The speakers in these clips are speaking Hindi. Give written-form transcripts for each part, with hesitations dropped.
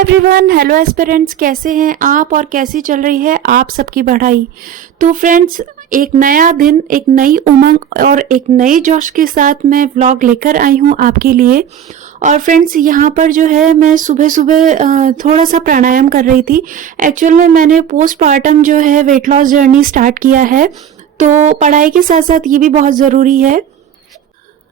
एवरीवन, हेलो एस्पिरेंट्स, कैसे हैं आप और कैसी चल रही है आप सबकी पढ़ाई। तो फ्रेंड्स, एक नया दिन, एक नई उमंग और एक नए जोश के साथ मैं व्लॉग लेकर आई हूँ आपके लिए। और फ्रेंड्स, यहाँ पर जो है मैं सुबह सुबह थोड़ा सा प्राणायाम कर रही थी। एक्चुअल में मैंने पोस्टपार्टम जो है वेट लॉस जर्नी स्टार्ट किया है, तो पढ़ाई के साथ साथ ये भी बहुत ज़रूरी है।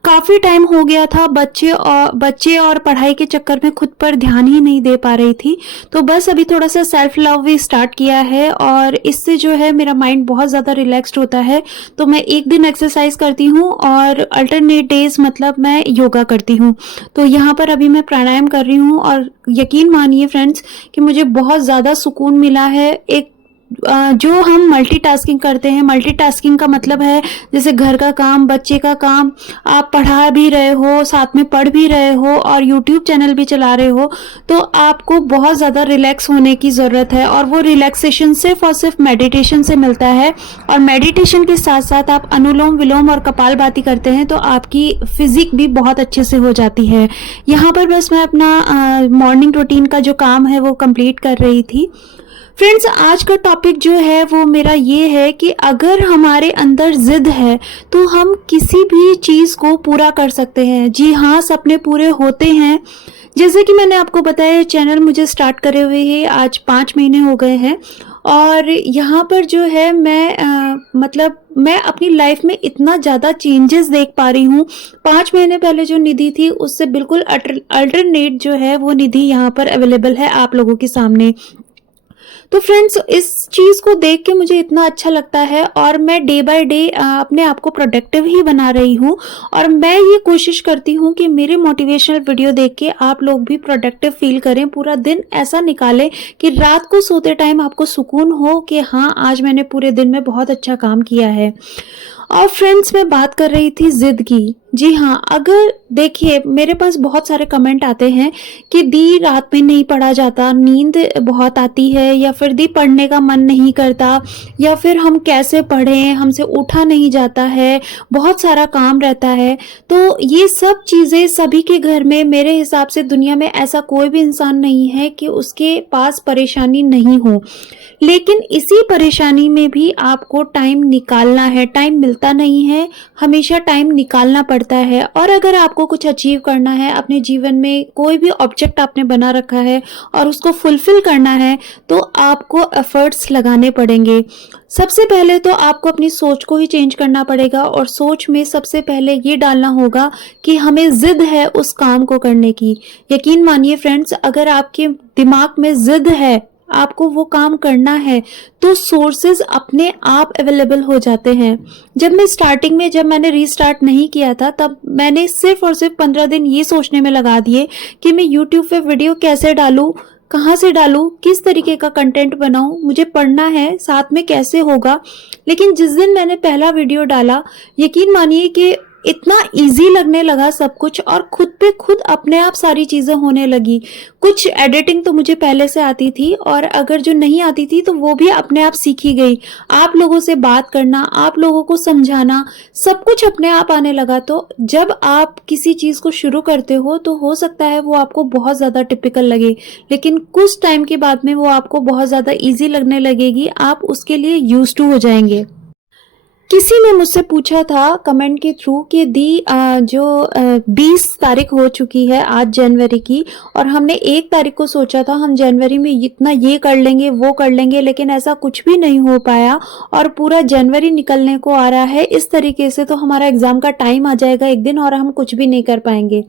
काफ़ी टाइम हो गया था बच्चे और पढ़ाई के चक्कर में खुद पर ध्यान ही नहीं दे पा रही थी। तो बस अभी थोड़ा सा सेल्फ लव भी स्टार्ट किया है और इससे जो है मेरा माइंड बहुत ज़्यादा रिलैक्स्ड होता है। तो मैं एक दिन एक्सरसाइज करती हूँ और अल्टरनेट डेज मतलब मैं योगा करती हूँ। तो यहाँ पर अभी मैं प्राणायाम कर रही हूँ और यकीन मानिए फ्रेंड्स कि मुझे बहुत ज़्यादा सुकून मिला है। एक जो हम मल्टीटास्किंग करते हैं, मल्टीटास्किंग का मतलब है जैसे घर का काम, बच्चे का काम, आप पढ़ा भी रहे हो, साथ में पढ़ भी रहे हो और यूट्यूब चैनल भी चला रहे हो, तो आपको बहुत ज़्यादा रिलैक्स होने की ज़रूरत है। और वो रिलैक्सेशन सिर्फ और सिर्फ मेडिटेशन से मिलता है। और मेडिटेशन के साथ साथ आप अनुलोम विलोम और कपालभाति करते हैं तो आपकी फिजिक भी बहुत अच्छे से हो जाती है। यहाँ पर बस मैं अपना मॉर्निंग रूटीन का जो काम है वो कंप्लीट कर रही थी। फ्रेंड्स, आज का टॉपिक जो है वो मेरा ये है कि अगर हमारे अंदर जिद है तो हम किसी भी चीज़ को पूरा कर सकते हैं। जी हाँ, सपने पूरे होते हैं। जैसे कि मैंने आपको बताया, चैनल मुझे स्टार्ट करे हुए ही आज 5 महीने हो गए हैं और यहाँ पर जो है मैं अपनी लाइफ में इतना ज़्यादा चेंजेस देख पा रही हूँ। 5 महीने पहले जो निधि थी उससे बिल्कुल अल्टरनेट जो है वो निधि यहाँ पर अवेलेबल है आप लोगों के सामने। तो फ्रेंड्स, इस चीज़ को देख के मुझे इतना अच्छा लगता है और मैं डे बाय डे अपने आप को प्रोडक्टिव ही बना रही हूँ। और मैं ये कोशिश करती हूँ कि मेरे मोटिवेशनल वीडियो देख के आप लोग भी प्रोडक्टिव फील करें, पूरा दिन ऐसा निकालें कि रात को सोते टाइम आपको सुकून हो कि हाँ, आज मैंने पूरे दिन में बहुत अच्छा काम किया है। और फ्रेंड्स, मैं बात कर रही थी जिद की। जी हाँ, अगर देखिए, मेरे पास बहुत सारे कमेंट आते हैं कि दी रात में नहीं पढ़ा जाता, नींद बहुत आती है, या फिर दी पढ़ने का मन नहीं करता, या फिर हम कैसे पढ़ें, हमसे उठा नहीं जाता है, बहुत सारा काम रहता है। तो ये सब चीज़ें सभी के घर में, मेरे हिसाब से दुनिया में ऐसा कोई भी इंसान नहीं है कि उसके पास परेशानी नहीं हो। लेकिन इसी परेशानी में भी आपको टाइम निकालना है। टाइम मिलता नहीं है, हमेशा टाइम निकालना पड़ता है। और अगर आपको कुछ अचीव करना है अपने जीवन में, कोई भी ऑब्जेक्ट आपने बना रखा है और उसको फुलफिल करना है, तो आपको एफर्ट्स लगाने पड़ेंगे। सबसे पहले तो आपको अपनी सोच को ही चेंज करना पड़ेगा और सोच में सबसे पहले ये डालना होगा कि हमें जिद है उस काम को करने की। यकीन मानिए फ्रेंड्स, अगर आपके दिमाग में जिद है, आपको वो काम करना है, तो सोर्सेज अपने आप अवेलेबल हो जाते हैं। जब मैंने रीस्टार्ट नहीं किया था, तब मैंने सिर्फ और सिर्फ 15 दिन ये सोचने में लगा दिए कि मैं यूट्यूब पे वीडियो कैसे डालूं, कहाँ से डालूं, किस तरीके का कंटेंट बनाऊं, मुझे पढ़ना है, साथ में कैसे होगा। लेकिन जिस दिन मैंने पहला वीडियो डाला, यकीन मानिए कि इतना इजी लगने लगा सब कुछ और खुद पे खुद अपने आप सारी चीज़ें होने लगी। कुछ एडिटिंग तो मुझे पहले से आती थी और अगर जो नहीं आती थी तो वो भी अपने आप सीखी गई। आप लोगों से बात करना, आप लोगों को समझाना, सब कुछ अपने आप आने लगा। तो जब आप किसी चीज़ को शुरू करते हो तो हो सकता है वो आपको बहुत ज़्यादा टिपिकल लगे, लेकिन कुछ टाइम के बाद में वो आपको बहुत ज़्यादा ईजी लगने लगेगी। आप उसके लिए यूज्ड टू हो जाएंगे। किसी ने मुझसे पूछा था कमेंट के थ्रू कि दी 20 तारीख हो चुकी है आज जनवरी की, और हमने 1 तारीख को सोचा था हम जनवरी में इतना ये कर लेंगे, वो कर लेंगे, लेकिन ऐसा कुछ भी नहीं हो पाया और पूरा जनवरी निकलने को आ रहा है। इस तरीके से तो हमारा एग्ज़ाम का टाइम आ जाएगा एक दिन और हम कुछ भी नहीं कर पाएंगे।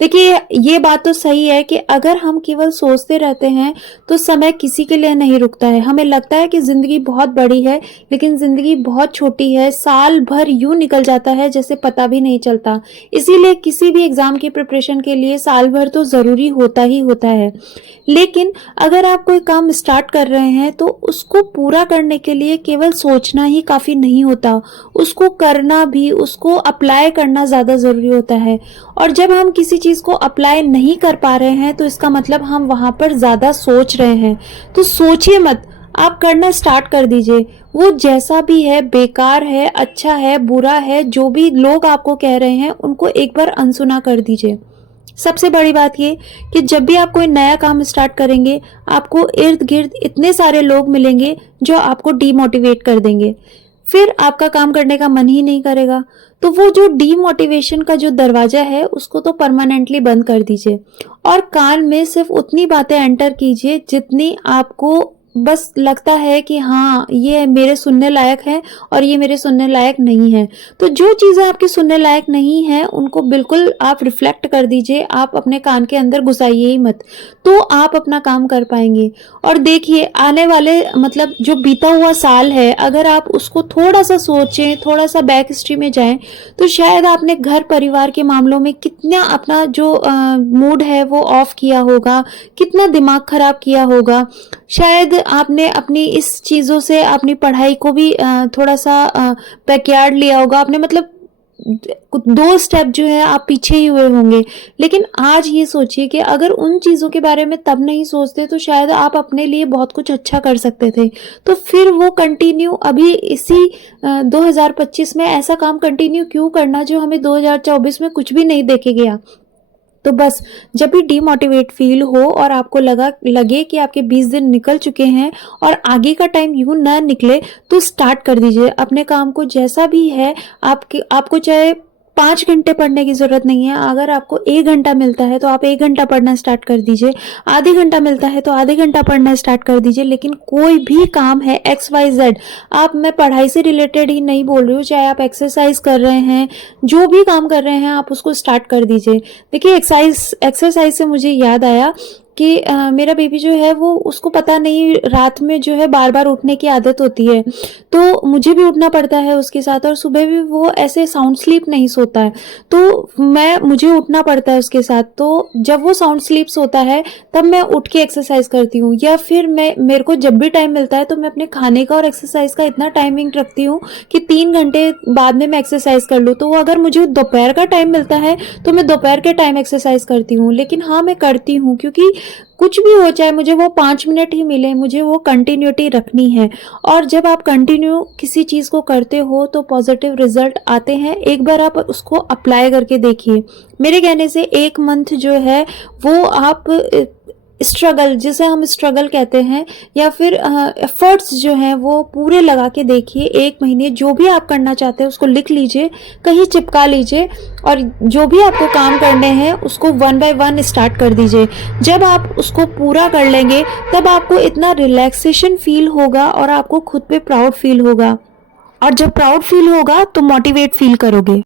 देखिए, ये बात तो सही है कि अगर हम केवल सोचते रहते हैं तो समय किसी के लिए नहीं रुकता है। हमें लगता है कि ज़िंदगी बहुत बड़ी है, लेकिन ज़िंदगी बहुत छोटी है। साल भर यूं निकल जाता है जैसे पता भी नहीं चलता। इसीलिए किसी भी एग्ज़ाम की प्रिपरेशन के लिए साल भर तो ज़रूरी होता ही होता है। लेकिन अगर आप कोई काम स्टार्ट कर रहे हैं तो उसको पूरा करने के लिए केवल सोचना ही काफ़ी नहीं होता, उसको करना भी, उसको अप्लाई करना ज़्यादा ज़रूरी होता है। और जब हम किसी चीज़ को अप्लाई नहीं कर पा रहे हैं तो इसका मतलब हम वहाँ पर ज़्यादा सोच रहे हैं। तो सोचिए मत, आप करना स्टार्ट कर दीजिए। वो जैसा भी है, बेकार है, अच्छा है, बुरा है, जो भी लोग आपको कह रहे हैं उनको एक बार अनसुना कर दीजिए। सबसे बड़ी बात ये कि जब भी आप कोई नया काम स्टार्ट करेंगे, आपको इर्द-गिर्द इतने सारे लोग मिलेंगे जो आपको डीमोटिवेट कर देंगे। फिर आपका काम करने का मन ही नहीं करेगा। तो वो जो डीमोटिवेशन का जो दरवाज़ा है, उसको तो परमानेंटली बंद कर दीजिए और कान में सिर्फ़ उतनी बातें एंटर कीजिए जितनी आपको बस लगता है कि हाँ, ये मेरे सुनने लायक है और ये मेरे सुनने लायक नहीं है। तो जो चीज़ें आपके सुनने लायक नहीं हैं, उनको बिल्कुल आप रिफ्लेक्ट कर दीजिए, आप अपने कान के अंदर घुसाइए ही मत, तो आप अपना काम कर पाएँगे। और देखिए, आने वाले मतलब जो बीता हुआ साल है, अगर आप उसको थोड़ा-सा सोचें, थोड़ा-सा बैक हिस्ट्री में जाएँ, तो शायद आपने घर-परिवार के मामलों में कितना अपना जो मूड है वो ऑफ किया होगा, कितना दिमाग खराब किया होगा। शायद आपने अपनी इस चीज़ों से अपनी पढ़ाई को भी थोड़ा-सा बैकयार्ड लिया होगा। आपने मतलब 2 स्टेप जो है आप पीछे ही हुए होंगे। लेकिन आज ये सोचिए कि अगर उन चीज़ों के बारे में तब नहीं सोचते तो शायद आप अपने लिए बहुत कुछ अच्छा कर सकते थे। तो फिर वो कंटिन्यू अभी इसी 2025 में ऐसा काम कंटिन्यू क्यों करना जो हमें 2024 में कुछ भी नहीं देके गया। तो बस जब भी डीमोटिवेट फील हो और आपको लगे कि आपके 20 दिन निकल चुके हैं और आगे का टाइम यूं ना निकले, तो स्टार्ट कर दीजिए अपने काम को। जैसा भी है आपको चाहे 5 घंटे पढ़ने की ज़रूरत नहीं है। अगर आपको 1 घंटा मिलता है तो आप 1 घंटा पढ़ना स्टार्ट कर दीजिए, आधे घंटा मिलता है तो आधे घंटा पढ़ना स्टार्ट कर दीजिए। लेकिन कोई भी काम है XYZ, आप मैं पढ़ाई से रिलेटेड ही नहीं बोल रही हूँ, चाहे आप एक्सरसाइज कर रहे हैं, जो भी काम कर रहे हैं आप उसको स्टार्ट कर दीजिए। देखिए, एक्सरसाइज से मुझे याद आया कि मेरा बेबी जो है वो उसको पता नहीं रात में जो है बार-बार उठने की आदत होती है, तो मुझे भी उठना पड़ता है उसके साथ और सुबह भी वो ऐसे साउंड स्लीप नहीं सोता है, तो मुझे उठना पड़ता है उसके साथ। तो जब वो साउंड स्लीप सोता है तब मैं उठ के एक्सरसाइज करती हूँ, या फिर मेरे को जब भी टाइम मिलता है तो मैं अपने खाने का और एक्सरसाइज का इतना टाइमिंग रखती हूँ कि 3 घंटे बाद में मैं एक्सरसाइज कर लूँ। तो अगर मुझे दोपहर का टाइम मिलता है तो मैं दोपहर के टाइम एक्सरसाइज करती हूँ। लेकिन हाँ, मैं करती हूँ क्योंकि कुछ भी हो, चाहे मुझे वो 5 मिनट ही मिले, मुझे वो कंटिन्यूटी रखनी है। और जब आप कंटिन्यू किसी चीज़ को करते हो तो पॉजिटिव रिजल्ट आते हैं। एक बार आप उसको अप्लाई करके देखिए। मेरे कहने से 1 मंथ जो है वो आप स्ट्रगल, जिसे हम स्ट्रगल कहते हैं, या फिर एफर्ट्स जो हैं वो पूरे लगा के देखिए। 1 महीने जो भी आप करना चाहते हैं उसको लिख लीजिए, कहीं चिपका लीजिए और जो भी आपको काम करने हैं उसको 1 बाय 1 स्टार्ट कर दीजिए। जब आप उसको पूरा कर लेंगे तब आपको इतना रिलैक्सेशन फील होगा और आपको खुद पे प्राउड फील होगा, और जब प्राउड फील होगा तो मोटिवेट फील करोगे।